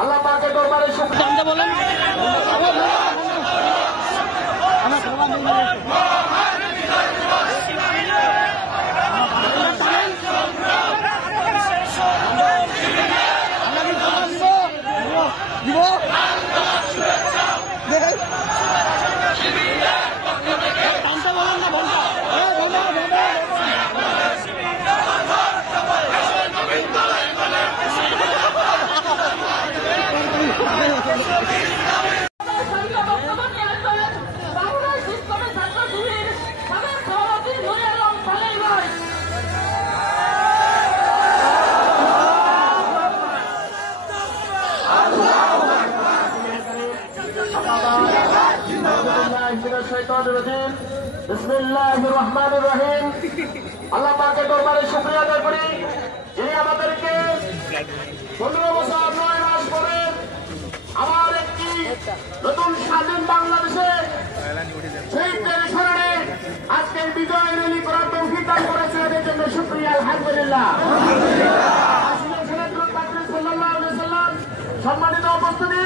আল্লাহ পাকের দরবারে শুকরিয়া বলেন। বিসমিল্লাহির রহমানির রহিম। আল্লাহ পাকের দরবারে শুকরিয়া আদায় করি, যিনি আমাদেরকে 15 বছর 9 মাস পরে আবার একটি নতুন স্বাধীন বাংলাদেশে শহীদদের স্মরণে আজকের বিজয় র্যালি করার তৌফিক দান করেছেন। এর জন্য শুকরিয়া আলহামদুলিল্লাহ। সম্মানিত উপস্থিতি,